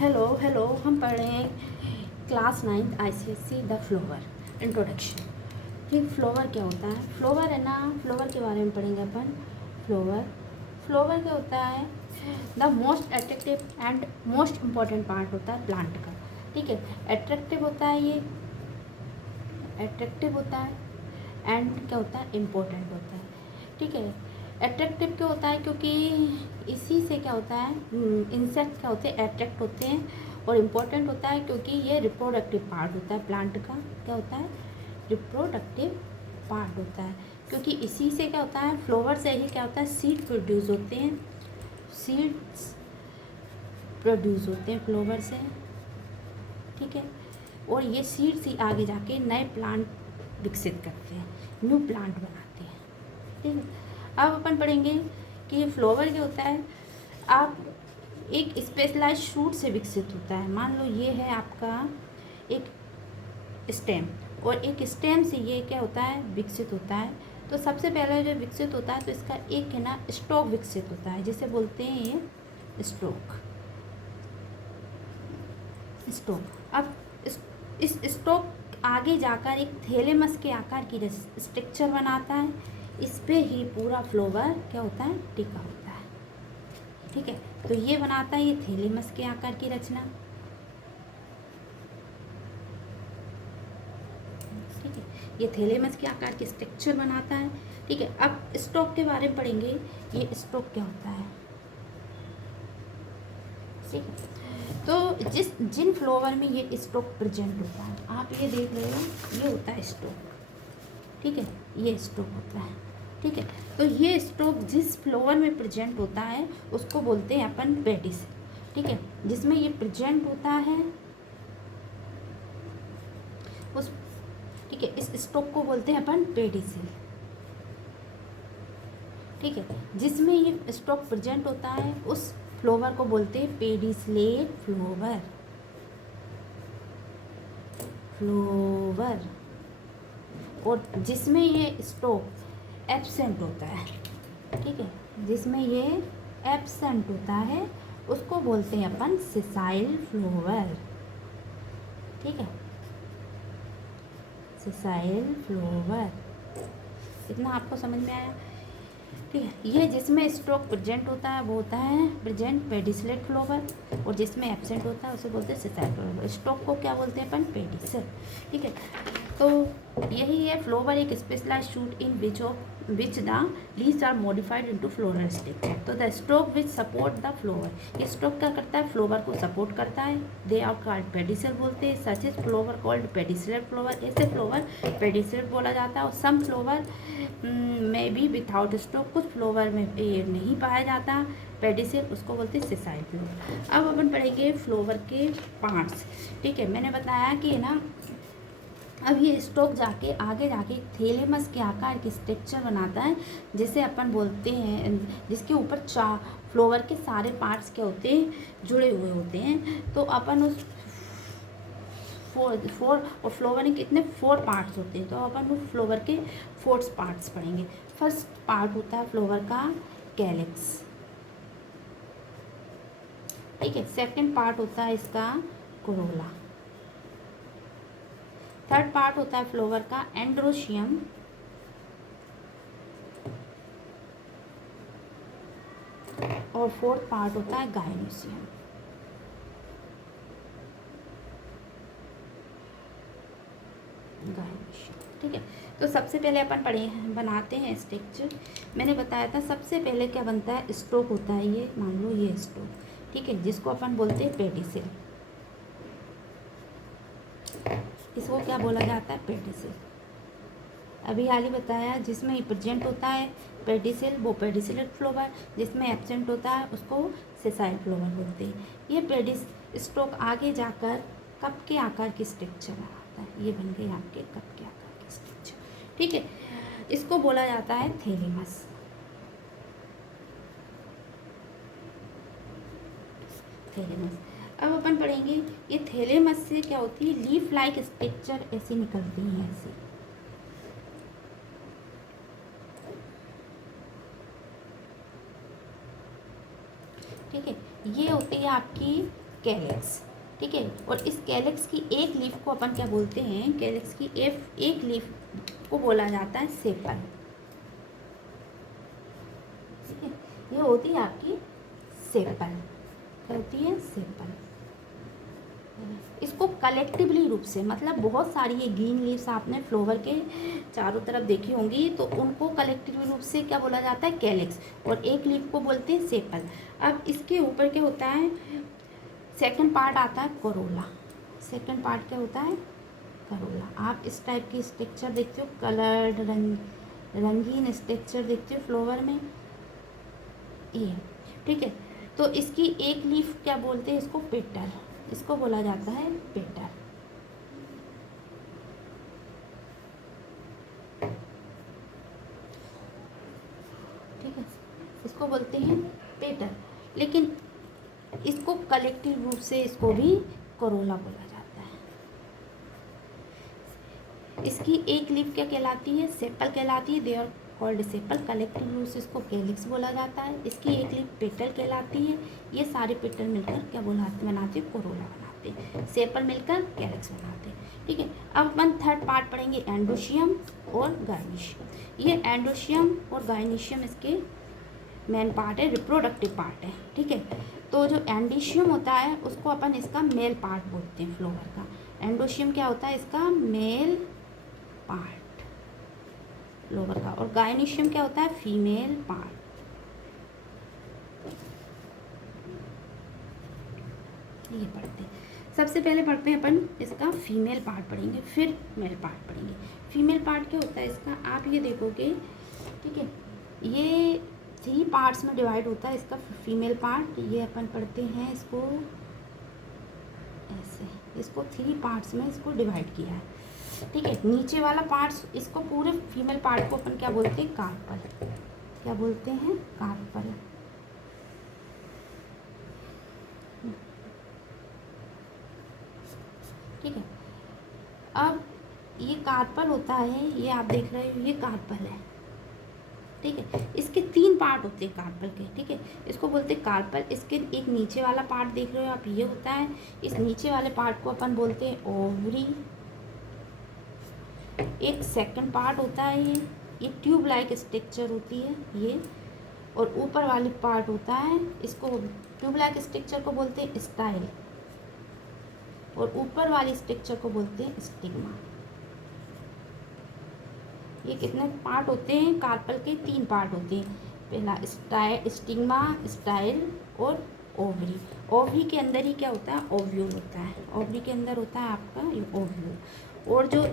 Hello hello, हम पढ़ रहे हैं class 9 ICSE the flower introduction. ठीक, फ्लोवर क्या होता है? फ्लोवर है ना, फ्लोवर के बारे में पढ़ेंगे अपन। फ्लोवर फ्लोवर क्या होता है? The most attractive and most important part होता है प्लांट का। ठीक है, अट्रैक्टिव होता है, ये अट्रैक्टिव होता है एंड क्या होता है, इम्पोर्टेंट होता है। ठीक है, अट्रैक्टिव क्यों होता है? क्योंकि इसी से क्या होता है, इंसेक्ट क्या होते हैं, अट्रैक्ट होते हैं। और इम्पोर्टेंट होता है क्योंकि ये रिप्रोडक्टिव पार्ट होता है प्लांट का। क्या होता है? रिप्रोडक्टिव पार्ट होता है, क्योंकि इसी से क्या होता है, फ्लावर से ही क्या होता है, सीड प्रोड्यूस होते हैं। सीड्स प्रोड्यूस होते हैं फ्लावर से। ठीक है, और ये सीड्स ही आगे जाके नए प्लांट विकसित करते हैं, न्यू प्लांट बनाते हैं। ठीक है, अब अपन पढ़ेंगे कि ये फ्लावर क्या होता है। आप एक स्पेशलाइज शूट से विकसित होता है। मान लो ये है आपका एक स्टेम, और एक स्टेम से ये क्या होता है, विकसित होता है। तो सबसे पहले जो विकसित होता है, तो इसका एक है ना स्टॉक विकसित होता है, जिसे बोलते हैं ये स्टॉक। स्टॉक अब इस स्टॉक आगे जाकर एक थैलेमस के आकार की स्ट्रक्चर बनाता है। इस पे ही पूरा फ्लावर क्या होता है, टिका होता है। ठीक है, तो ये बनाता है ये थैलेमस के आकार की रचना। ठीक है, ये थैलेमस के आकार की स्ट्रक्चर बनाता है। ठीक है, अब स्टॉक के बारे में पढ़ेंगे, ये स्टॉक क्या होता है। ठीक है, तो जिन फ्लावर में ये स्टॉक प्रेजेंट होता है, आप ये देख रहे हो, ये होता है स्टॉक। ठीक है, ये स्टॉक होता है। ठीक है, तो ये स्टॉक जिस फ्लावर में प्रेजेंट होता है उसको बोलते हैं अपन पेडिस। ठीक है, जिसमें ये प्रेजेंट होता है उस, ठीक है, इस स्टॉक को बोलते हैं अपन पेडिसिल। ठीक है, जिसमें ये स्टॉक प्रेजेंट होता है उस फ्लावर को बोलते हैं पेडिसलेट फ्लावर। फ्लावर, और जिसमें ये स्टॉक एब्सेंट होता है, ठीक है, जिसमें ये एब्सेंट होता है उसको बोलते हैं अपन सिसाइल फ्लावर। ठीक है, सिसाइल फ्लावर। इतना आपको समझ में आया? ठीक है, ये जिसमें स्टॉक प्रेजेंट होता है वो होता है प्रेजेंट पेडिसलेट फ्लावर, और जिसमें एब्सेंट होता है उसे बोलते हैं सिसाइल फ्लावर। स्टॉक को क्या बोलते हैं अपन, पेडिसल। ठीक है, तो यही है फ्लावर एक specialise shoot in which the leaves are modified into floral structure. तो the stalk which support the flower, ये स्टॉक क्या करता है, फ्लावर को सपोर्ट करता है। दे आर कॉल्ड पेडिसल बोलते हैं। Such is flower called pedicellar flower, ऐसे फ्लावर पेडिसलर बोला जाता है। और सम फ्लावर में भी विथआउट स्टॉक, कुछ फ्लावर में ये नहीं पाया जाता पेडिसल, उसको बोलते हैं सिसाइल फ्लावर। अब अपन पढ़ेंगे फ्लावर के पार्ट्स। ठीक है, मैंने बताया कि ना अब ये स्टॉक जाके आगे जाके थैलेमस के आकार की स्ट्रक्चर बनाता है, जिसे अपन बोलते हैं, जिसके ऊपर फ्लावर के सारे पार्ट्स क्या होते हैं, जुड़े हुए होते हैं। तो अपन उस फोर और फ्लावर के कितने 4 पार्ट्स होते हैं, तो अपन उस फ्लावर के 4 पार्ट्स पढ़ेंगे। फर्स्ट पार्ट होता है फ्लावर का कैलिक्स। ठीक है, सेकंड पार्ट होता है इसका कोरोला। थर्ड पार्ट होता है फ्लावर का एंड्रोशियम। और फोर्थ पार्ट होता है गायनोसियम। ठीक है, तो सबसे पहले अपन बनाते हैं स्ट्रक्चर। मैंने बताया था सबसे पहले क्या बनता है, स्टॉक होता है। ये मान लो ये स्टॉक, ठीक है, जिसको अपन बोलते हैं पेडिसल। इसको क्या बोला जाता है, पेडिसल। अभी हाल ही बताया, जिसमें प्रेजेंट होता है पेडिसल वो पेडिसिलेट फ्लावर, जिसमें एब्सेंट होता है उसको सेसाइल फ्लावर बोलते हैं। ये पेडिस स्टॉक आगे जाकर कप के आकार की स्ट्रक्चर बनाता है। ये बन गए आपके कप के आकार की स्ट्रक्चर। ठीक है, इसको बोला जाता है थैलेमस। थैलेमस, अब अपन पढ़ेंगे ये थैलेमस से क्या होती है, लीफ लाइक स्ट्रक्चर ऐसी निकलती है, ऐसी। ठीक है, ये होती है आपकी कैलेक्स, ठीक है। और इस कैलेक्स की एक लीफ को अपन क्या बोलते हैं, कैलेक्स की एक लीफ को बोला जाता है सेपल, ठीक है। ये होती है आपकी सेपल, क्या होती है, सेपल। इसको कलेक्टिवली रूप से, मतलब बहुत सारी ये ग्रीन लीव्स आपने फ्लावर के चारों तरफ देखी होंगी, तो उनको कलेक्टिवली रूप से क्या बोला जाता है, कैलेक्स, और एक लीफ को बोलते हैं सेपल। अब इसके ऊपर क्या होता है, सेकंड पार्ट आता है करोला। सेकंड पार्ट क्या होता है, करोला। आप इस टाइप की स्ट्रक्चर देखते हो, कलर्ड रंगीन स्ट्रक्चर देखते हो फ्लावर में, ये, ठीक है। तो इसकी एक लीफ क्या बोलते हैं, इसको पेटल, इसको बोला जाता है पेटल, ठीक है, इसको बोलते हैं पेटल। लेकिन इसको कलेक्टिव रूप से इसको भी करोला बोला जाता है। इसकी एक लीफ क्या कहलाती है, सेपल कहलाती है, they are called sepal. Collective रूप से इसको कैलिक्स बोला जाता है। इसकी एक लीफ पेटल कहलाती है। ये सारे पेटल मिलकर क्या बनाते हैं, कोरोला बनाते हैं। सेपल मिलकर कैलिक्स बनाते हैं, ठीक है। अब अपन थर्ड पार्ट पढ़ेंगे, एंडोशियम और गायनीशियम। ये एंडोशियम और गायनीशियम इसके मेन पार्ट है, रिप्रोडक्टिव पार्ट है, ठीक है। तो जो एंडोशियम होता है उसको अपन इसका मेल पार्ट बोलते हैं फ्लावर का। एंडोशियम क्या होता है, इसका मेल पार्ट फ्लावर का। और गायनीशियम क्या होता है, फीमेल पार्ट। ये पढ़ते हैं, सबसे पहले पढ़ते हैं अपन इसका फीमेल पार्ट पढ़ेंगे, फिर मेल पार्ट पढ़ेंगे। फीमेल पार्ट क्या होता है इसका, आप ये देखोगे, ठीक है, ये 3 पार्ट्स में डिवाइड होता है इसका फीमेल पार्ट। ये अपन पढ़ते हैं इसको ऐसे, इसको 3 पार्ट्स में इसको डिवाइड किया है, ठीक है। नीचे वाला पार्ट्स, इसको पूरे फीमेल पार्ट को अपन क्या बोलते हैं, कार्पल। क्या बोलते हैं, कार्पल। ठीक है। अब ये कार्पल होता है, ये आप देख रहे हो, ये कार्पल है, ठीक है। इसके 3 पार्ट होते हैं कार्पल के, ठीक है। इसको बोलते हैं कार्पल। इसके एक नीचे वाला पार्ट देख रहे हो आप, ये होता है। इस नीचे वाले पार्ट को अपन बोलते हैं ओवरी। एक सेकंड पार्ट होता है, ये ट्यूब लाइक स्ट्रक्चर होती है ये। और ऊपर वाली पार्ट होता है, इसको ट्यूब लाइक स्ट्रक्चर को बोलते हैं स्टाइल, और ऊपर वाली स्ट्रक्चर को बोलते हैं स्टिग्मा। ये कितने पार्ट होते हैं, कार्पल के 3 पार्ट होते हैं। पहला स्टिग्मा, स्टाइल और ओवरी। ओवरी के अंदर ही क्या होता है, ओव्यूल होता है। ओवरी के अंदर होता है आपका ये ओव्यूल। और जो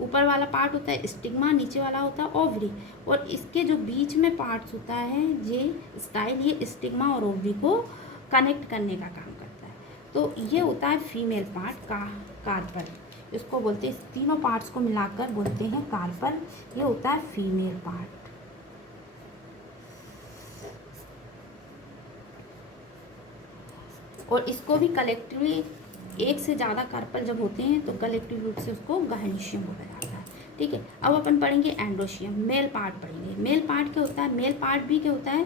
ऊपर वाला पार्ट होता है स्टिग्मा, नीचे वाला होता है ओवरी। और इसके जो बीच में पार्ट्स होता है ये स्टाइल, ये स्टिग्मा और ओवरी को कनेक्ट करने का काम करता है। तो ये होता है फीमेल पार्ट का कार्पल, इसको बोलते हैं, इस तीनों पार्ट्स को मिलाकर बोलते हैं कार्पल। ये होता है फीमेल पार्ट। और इसको भी कलेक्टिवली, एक से ज़्यादा कार्पल जब होते हैं तो कलेक्टिव रूप से उसको गायनीशियम बोला जाता है, ठीक है। अब अपन पढ़ेंगे एंडोशियम, मेल पार्ट पढ़ेंगे। मेल पार्ट क्या होता है, मेल पार्ट भी क्या होता है,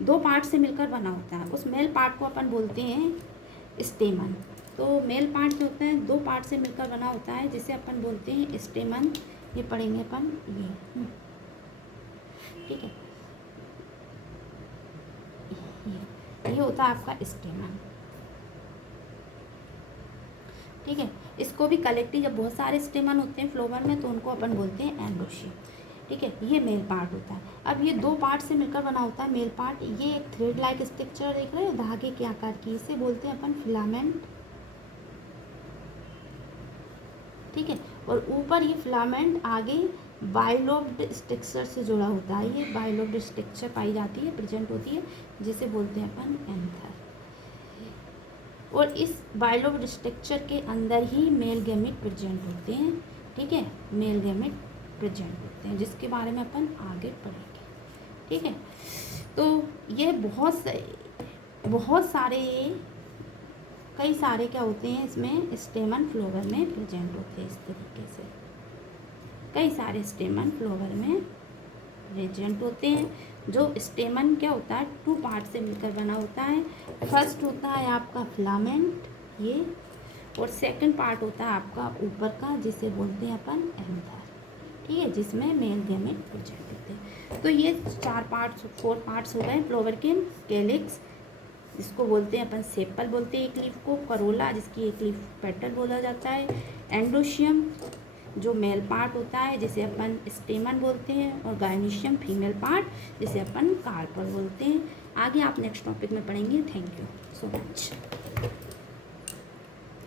2 पार्ट से मिलकर बना होता है। उस मेल पार्ट को अपन बोलते हैं स्टेमन। तो मेल पार्ट जो होता है 2 पार्ट से मिलकर बना होता है, जिसे अपन बोलते हैं स्टेमन। ये पढ़ेंगे अपन, ये, ठीक है। ये होता है आपका स्टेमन, ठीक है। इसको भी कलेक्टिव, जब बहुत सारे स्टेमन होते हैं फ्लावर में तो उनको अपन बोलते हैं एंडोशियम, ठीक है। ये मेल पार्ट होता है। अब ये 2 पार्ट से मिलकर बना होता है मेल पार्ट। ये एक थ्रेड लाइक स्ट्रक्चर देख रहे हो, धागे के आकार की, इसे बोलते हैं अपन फिलामेंट, ठीक है। और ऊपर ये फिलामेंट आगे बाइलोब्ड स्ट्रक्चर से जुड़ा होता है। ये बाइलोब्ड स्ट्रक्चर पाई जाती है, प्रेजेंट होती है, जिसे बोलते हैं अपन एंथर। और इस बाइलोब्ड स्ट्रक्चर के अंदर ही मेल गैमेट प्रेजेंट होते हैं, ठीक है। मेल गैमेट प्रेजेंट होते हैं, जिसके बारे में अपन आगे पढ़ेंगे, ठीक है। तो ये बहुत सारे कई सारे क्या होते हैं इसमें, स्टेमन फ्लावर में प्रेजेंट होते हैं। इस तरीके से कई सारे स्टेमन फ्लावर में प्रेजेंट होते हैं। जो स्टेमन क्या होता है, 2 पार्ट से मिलकर बना होता है। फर्स्ट होता है आपका फिलामेंट ये, और सेकंड पार्ट होता है आपका ऊपर का जिसे बोलते हैं अपन एंथर, ठीक है, जिसमें मेल गैमेट प्रेजेंट होते हैं। तो ये 4 पार्ट्स हो गए फ्लावर के। कैलिक्स जिसको बोलते हैं अपन सेपल बोलते हैं एक लीफ को, करोला जिसकी एक लीफ पेटल बोला जाता है, एंडोशियम जो मेल पार्ट होता है जिसे अपन स्टेमन बोलते हैं, और गायनीशियम फीमेल पार्ट जिसे अपन कार्पल बोलते हैं। आगे आप नेक्स्ट टॉपिक में पढ़ेंगे। Thank you so much.